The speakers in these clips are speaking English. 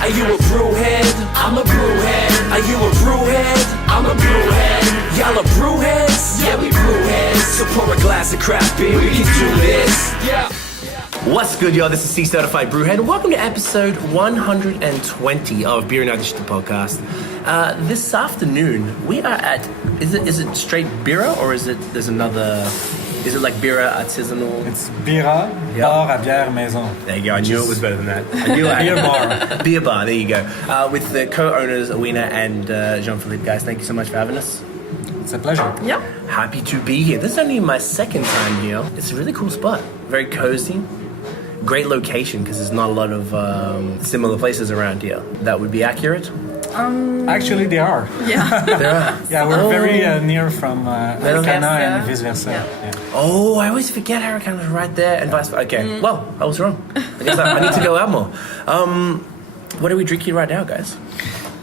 Are you a brewhead? I'm a brewhead. Are you a brewhead? I'm a brewhead. Y'all are brewheads? Yeah, we brewheads. So pour a glass of craft beer, we can do this. Yeah. What's good, y'all? This is C-Certified Brewhead, and welcome to episode 120 of Beer and Industrious podcast. This afternoon, we are at, is it straight Birra, or is it like Birra artisanal? It's Birra, bar à Bières Maison. There you go, I knew it was better than that. I knew Beer bar. Beer bar, there you go. With the co-owners, Weena and Jean-Phillippe. Guys, thank you so much for having us. It's a pleasure. Yeah. Happy to be here. This is only my second time here. It's a really cool spot. Very cozy. Great location because there's not a lot of similar places around here. That would be accurate? Actually, they are. Yeah. There are. Yeah, we're very near from Arcana and vice versa. Yeah. Oh, I always forget Hurricane's right there and vice versa. Okay, well, I was wrong. I guess I need to go out more. What are we drinking right now, guys?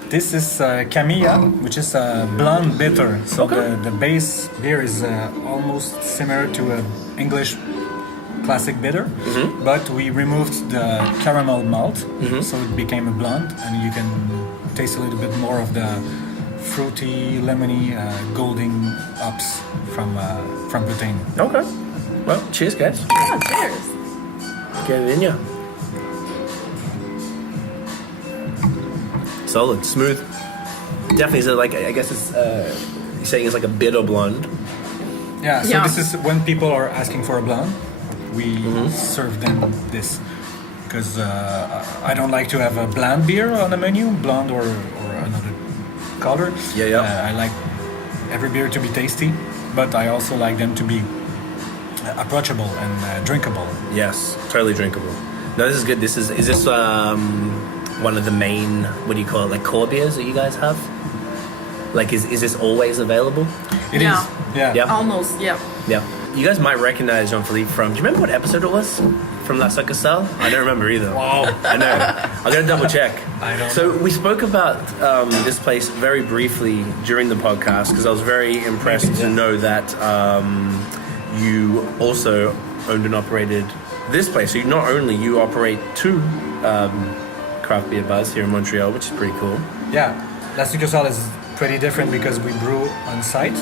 This is Camilla, which is a blonde bitter. So Okay. the base beer is almost similar to an English classic bitter, but we removed the caramel malt, so it became a blonde, and you can taste a little bit more of the fruity, lemony, golden hops from Britain. Okay. Well, cheers, guys. Yeah, cheers. Get it in ya. Solid, smooth. Definitely, so like I guess it's you're saying it's like a bitter blonde. Yeah, so Yeah. this is when people are asking for a blonde, we serve them this. Because I don't like to have a bland beer on the menu, blonde or another color. Yeah. I like every beer to be tasty, but I also like them to be approachable and drinkable. Yes, totally drinkable. No, this is good. Is this one of the main, what do you call it, like core beers that you guys have? Like, is this always available? It is. Yeah. Yeah. Yeah. Almost, yeah. Yeah. You guys might recognize Jean-Phillippe from, do you remember what episode it was? From La Succursale? I don't remember either. Wow. I know. I'm going to double check. I don't So we spoke about this place very briefly during the podcast because I was very impressed to know that you also owned and operated this place. So not only you operate two craft beer bars here in Montreal, which is pretty cool. Yeah. La Succursale is pretty different because we brew on site,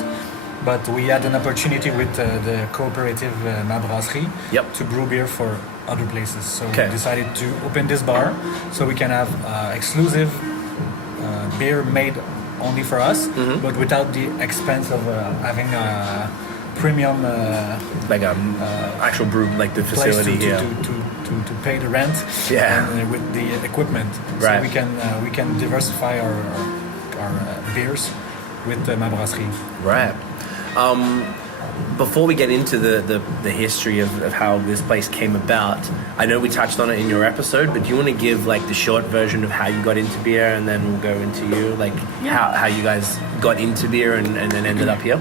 but we had an opportunity with the cooperative MaBrasserie to brew beer for other places. So we decided to open this bar so we can have exclusive beer made only for us, but without the expense of having a premium Like actual brew, like the place facility here. to pay the rent. Yeah. And with the equipment, Right. so we can diversify our beers with MaBrasserie. Right. Before we get into the history of how this place came about, I know we touched on it in your episode, but do you want to give like the short version of how you got into beer, and then we'll go into you, like how you guys got into beer and then ended up here?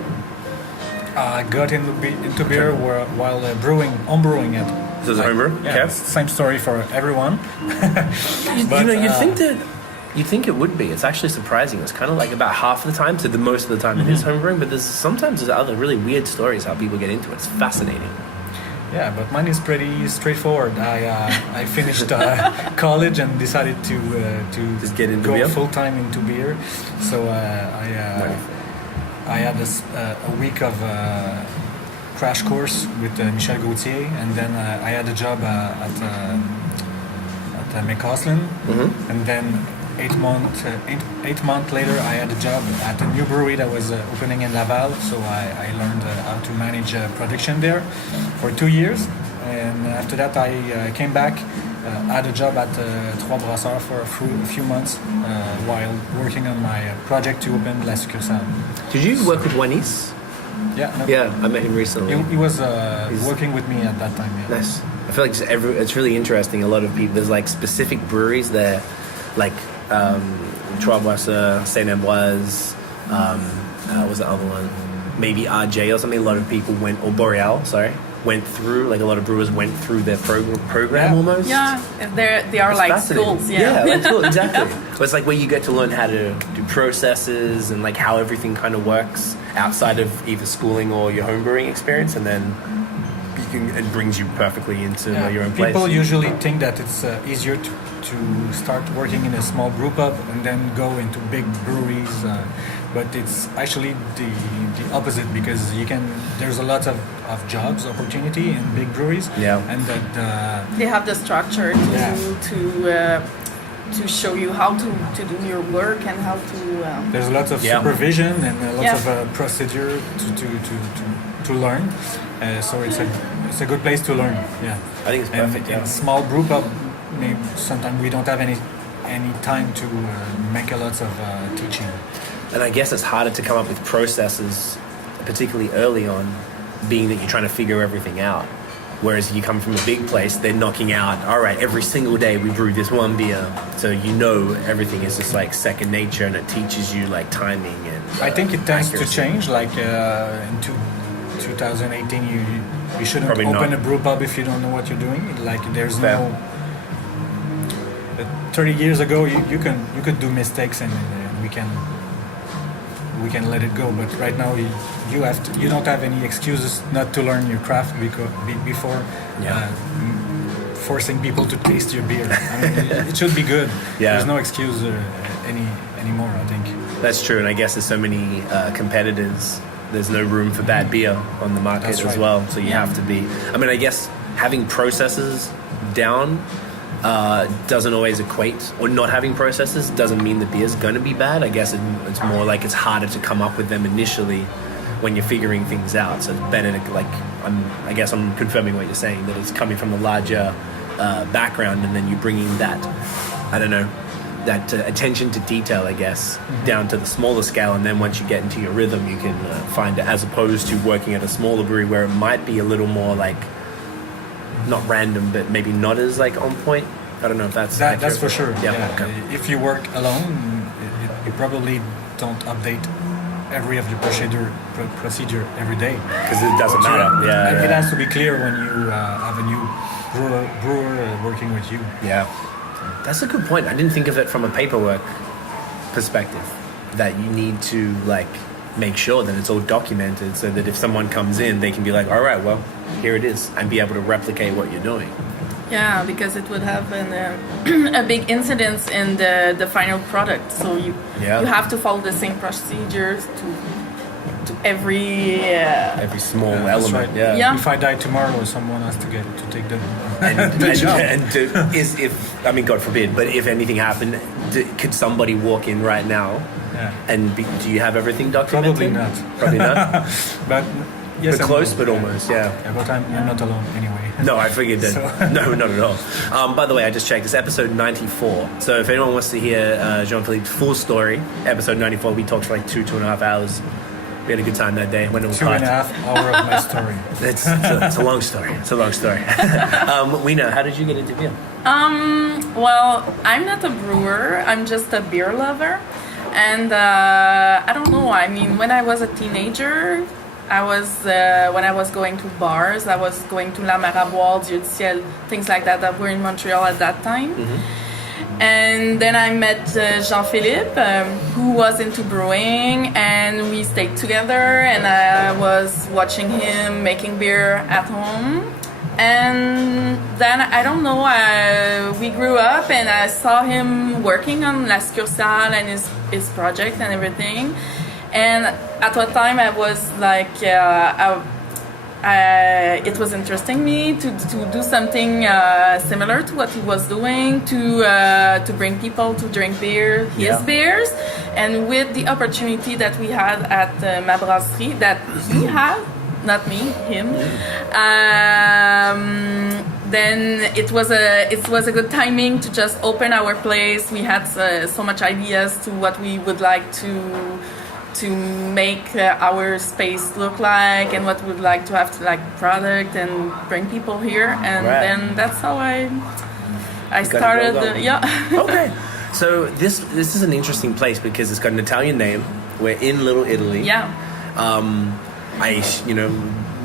I got into beer while homebrewing it. So it's a homebrew? Yeah, Okay. same story for everyone. You'd think it would be. It's actually surprising. It's kind of like about half of the time, so the most of the time it is homebrewing, but sometimes there's other really weird stories how people get into it. It's fascinating. Yeah, but mine is pretty straightforward. I finished college and decided to Just get into go beer? full time into beer. So I had a week of crash course with Michel Gauthier, and then I had a job at McCausland, and then 8 months later I had a job at a new brewery that was opening in Laval, so I learned how to manage production there for 2 years, and after that I came back, had a job at Trois Brasseurs for a few months while working on my project to open La Succursale. Did you work with Juanis? Yeah, no, Yeah, I met him recently. he was working with me at that time. Yeah. Nice. I feel like it's really interesting. A lot of people, there's like specific breweries there, like Trois Brasseurs, Saint Ambroise, what was the other one? Maybe RJ or something. A lot of people or Boreal, went through, like a lot of brewers went through their program almost. Yeah, they are It's like fascinating. schools. Yeah, like school, exactly. So it's like where you get to learn how to do processes and like how everything kind of works outside of either schooling or your homebrewing experience, and then it brings you perfectly into your own place. People usually think that it's easier to to start working in a small brew pub and then go into big breweries. But it's actually the opposite, because there's a lot of jobs opportunity in big breweries. Yeah. And that they have the structure to show you how to do your work and how to. There's lots of supervision and lots of procedure to learn. So it's a good place to learn. Yeah. I think it's perfect. In small brew pub, maybe sometimes we don't have any time to make a lot of teaching. And I guess it's harder to come up with processes, particularly early on, being that you're trying to figure everything out. Whereas you come from a big place, they're knocking out, all right, every single day we brew this one beer. So everything is just like second nature, and it teaches you like timing and I think it tends accuracy. to change. Like in 2018, you shouldn't Probably open not. a brew pub if you don't know what you're doing. Like there's Fair. no. 30 years ago, you could do mistakes and we can let it go. But right now, you don't have any excuses not to learn your craft before forcing people to taste your beer. I mean, it should be good. Yeah. There's no excuse anymore, I think. That's true, and I guess there's so many competitors. There's no room for bad beer on the market That's as right. well. So you have to be. I mean, I guess having processes down doesn't always equate, or not having processes doesn't mean the beer's going to be bad. I guess it's more like it's harder to come up with them initially when you're figuring things out. So it's better to I guess I'm confirming what you're saying, that it's coming from a larger background, and then you're bringing that, I don't know, that attention to detail, I guess, down to the smaller scale, and then once you get into your rhythm, you can find it, as opposed to working at a smaller brewery where it might be a little more like, not random, but maybe not as like on point. I don't know if that's accurate. That's for sure. Yeah. Okay. If you work alone, you probably don't update every of the procedure every day. Because it doesn't matter. Yeah. It has to be clear when you have a new brewer working with you. Yeah. That's a good point. I didn't think of it from a paperwork perspective, that you need to like make sure that it's all documented, so that if someone comes in, they can be like, all right, well, here it is, and be able to replicate what you're doing. Yeah, because it would have a big incidence in the final product. So you have to follow the same procedures to every small That's element. right. Yeah. If I die tomorrow, someone has to take the job. I mean, God forbid, but if anything happened, could somebody walk in right now? Yeah. And do you have everything documented? Probably not. But yes, but close, but almost. Yeah. But I'm not alone anyway. No, I figured that. No, not at all. By the way, I just checked. It's episode 94. So if anyone wants to hear Jean-Philippe's full story, episode 94, we talked for like 2.5 hours. We had a good time that day when it was hot. 2.5 hours of my story. It's a long story. It's a long story. Weena, how did you get into beer? Well, I'm not a brewer. I'm just a beer lover. And I don't know. I mean, when I was a teenager, when I was going to bars, I was going to La Maraboire, Dieu du Ciel, things like that were in Montreal at that time. Mm-hmm. And then I met Jean-Phillippe, who was into brewing, and we stayed together, and I was watching him making beer at home. And then, I don't know, we grew up, and I saw him working on La Succursale and his project and everything. And at that time, I was like, it was interesting me to do something similar to what he was doing, to bring people to drink beer, his beers. And with the opportunity that we had at MaBrasserie, that he had, not me, him. Then it was a good timing to just open our place. We had so much ideas to what we would like to make our space look like, and what we'd like to have to like product and bring people here. And then that's how I started. Okay. So this is an interesting place because it's got an Italian name. We're in Little Italy. Yeah.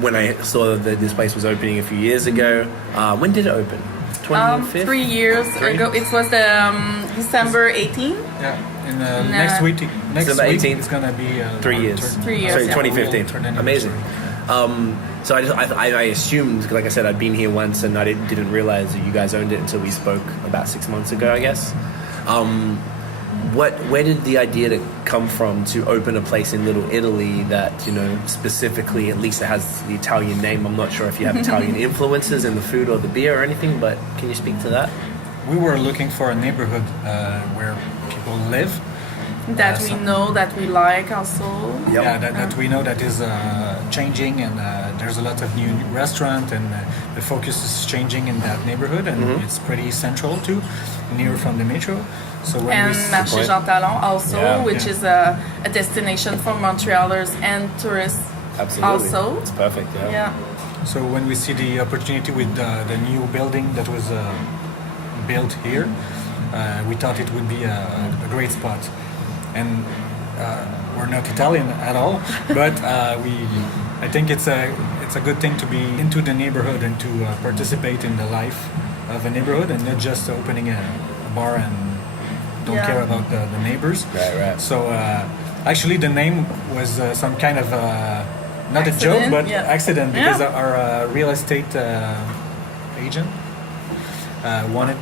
When I saw that this place was opening a few years ago, when did it open? 2015? 3 years ago. It was December 18th. Yeah. Next week it's gonna be 3 years. 3 years. So 2015. Amazing. So I assumed, like I said, I'd been here once and I didn't realize that you guys owned it until we spoke about 6 months ago, I guess. Where did the idea to come from to open a place in Little Italy that, you know, specifically, at least it has the Italian name? I'm not sure if you have Italian influences in the food or the beer or anything, but can you speak to that? We were looking for a neighborhood where people live. That we know, that we like also. Yep. Yeah, that we know that is changing, and there's a lot of new restaurants, and the focus is changing in that neighborhood, and it's pretty central too, near from the metro. So when and Marché Jean Talon also, which is a destination for Montrealers and tourists. Absolutely. Also. It's perfect, yeah. So when we see the opportunity with the new building that was built here, we thought it would be a great spot. And we're not Italian at all, but I think it's a good thing to be into the neighborhood and to participate in the life of a neighborhood, and not just opening a bar and don't care about the neighbors. Right. So actually the name was some kind of not accident, a joke, but accident, because our real estate agent wanted.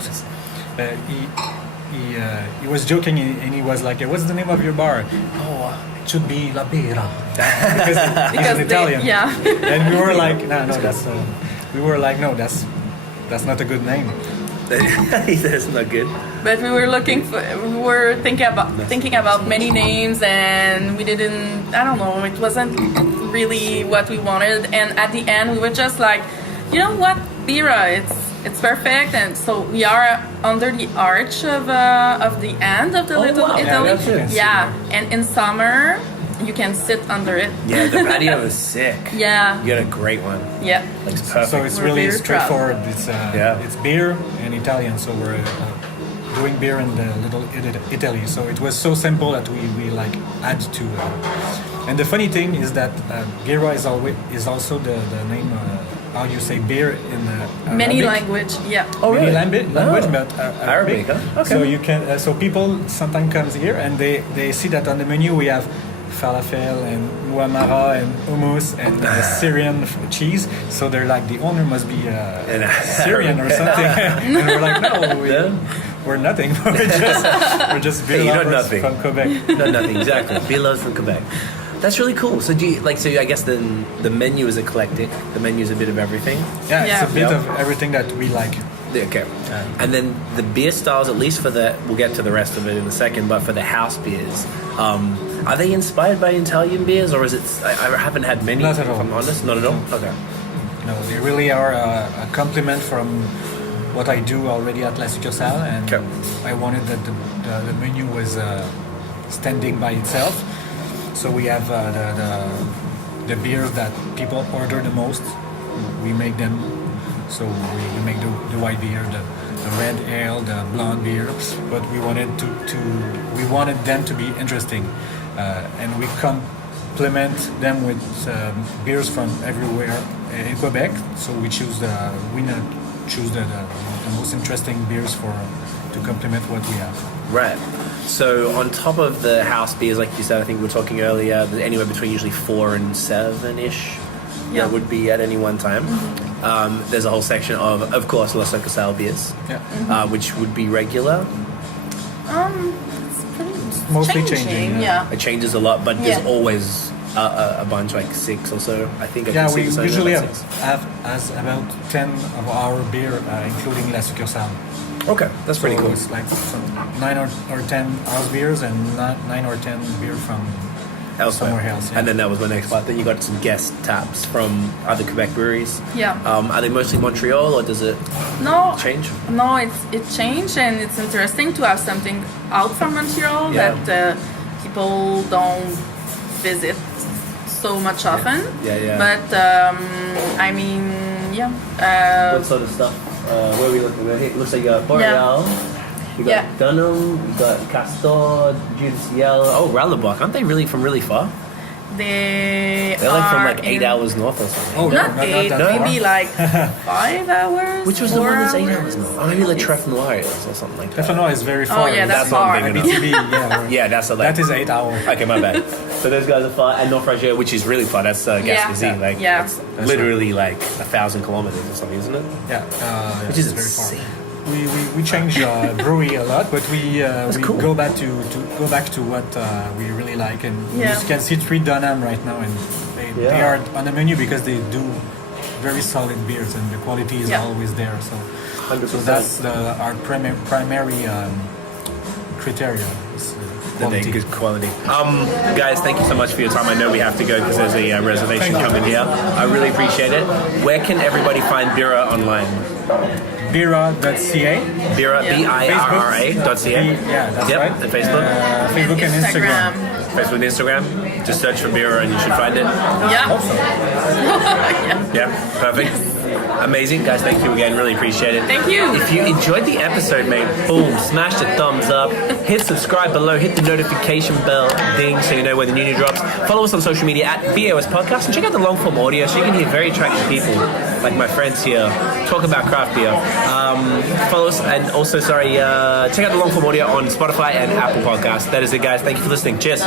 He was joking and he was like, "What's the name of your bar?" "Oh, it should be La Birra," because he's an Italian. And we were like, "No, that's not a good name." That's not good. But we were thinking about many names, and we didn't. I don't know. It wasn't really what we wanted, and at the end we were just like, you know what, Birra, it's perfect. And so we are under the arch of the end of the Little Italy. And in summer you can sit under it. Yeah, the patio is sick. Yeah, you got a great one. Yeah, looks perfect. So it's really straightforward. It's beer and Italian. So we're doing beer in the Little Italy. So it was so simple that we like add to. And the funny thing is that Birra is also the name. How you say beer in many Arabic. Language? Yeah. Oh, really? Many language, but Arabic. Huh? Okay. So you can. So people sometimes comes here and they see that on the menu we have falafel and muamara and hummus and Syrian cheese. So they're like, the owner must be Syrian or something. And we're like, no, we're nothing. We're just beer lovers from Quebec. Not nothing, exactly. Beer lovers from Quebec. That's really cool. So so I guess the menu is eclectic. The menu is a bit of everything. Yeah, it's a bit of everything that we like. Okay. And then the beer styles, at least we'll get to the rest of it in a second, but for the house beers, are they inspired by Italian beers, or is it? I haven't had many. Not at all. If I'm honest, not at all. Okay. No, they really are a compliment from what I do already at La Succursale, and I wanted that the menu was standing by itself. So we have the beers that people order the most. We make them. So we make the white beer, the red ale, the blonde beer. But we wanted them to be interesting, and we complement them with beers from everywhere in Quebec. So we choose the most interesting beers to complement what we have. Right. So on top of the house beers, like you said, I think we were talking earlier, there's anywhere between usually 4 and 7-ish that would be at any one time. There's a whole section of course, La Succursale beers, which would be regular. It's mostly changing. Yeah. It changes a lot, but there's always a bunch, like 6 or so. I think. We usually have about 10 of our beer, including La Succursale. Okay, that's pretty cool. It's like 9 or 10 house beers and 9 or 10 beer from somewhere else. Yeah. And then that was my next part. Then you got some guest taps from other Quebec breweries. Yeah. Are they mostly Montreal, or does it change? No, it changed, and it's interesting to have something out from Montreal that people don't visit so much often. Yeah. But I mean, what sort of stuff? Where are we looking at? It looks like you got Boreal, you got Dunham, you got Castor, Judas Ciel. Oh, Rallerbach. Aren't they really from really far? They're like from like 8 hours north or something. Oh, Not eight, that far. maybe like 5 hours. Which was the 4 one that's 8 hours. hours north? Oh, maybe the Trèfle Noir is or something like that. Trèfle Noir is very far. Oh yeah, that's not far. big enough. BTB, yeah. Yeah, that's That is 8 hours. Okay, my bad. So those guys are far, and North Roger, which is really far. That's Gaspésie. Like, Yeah. it's literally like 1,000 kilometers or something, isn't it? Yeah, Which is it's very insane. far. We change brewery a lot, but we cool. go back to what we really like, and Yeah. you can see 3 Dunham right now, and they are on the menu because they do very solid beers, and the quality is always there. So 100%. that's our primary criteria. Is, That they good quality. Guys, thank you so much for your time. I know we have to go because there's a reservation coming here. I really appreciate it. Where can everybody find Birra online? Birra.ca. Birra, BIRRA.ca. Yeah, that's right. And Facebook? Facebook and Instagram. Facebook and Instagram. Just search for Birra and you should find it. Yeah. Yeah, perfect. Amazing. Guys, thank you again. Really appreciate it. Thank you. If you enjoyed the episode, mate, boom, smash the thumbs up. Hit subscribe below. Hit the notification bell ding so you know when the new drops. Follow us on social media at BAOS Podcast and check out the long form audio so you can hear very attractive people like my friends here talk about craft beer. Follow us and also, check out the long form audio on Spotify and Apple Podcasts. That is it, guys. Thank you for listening. Cheers.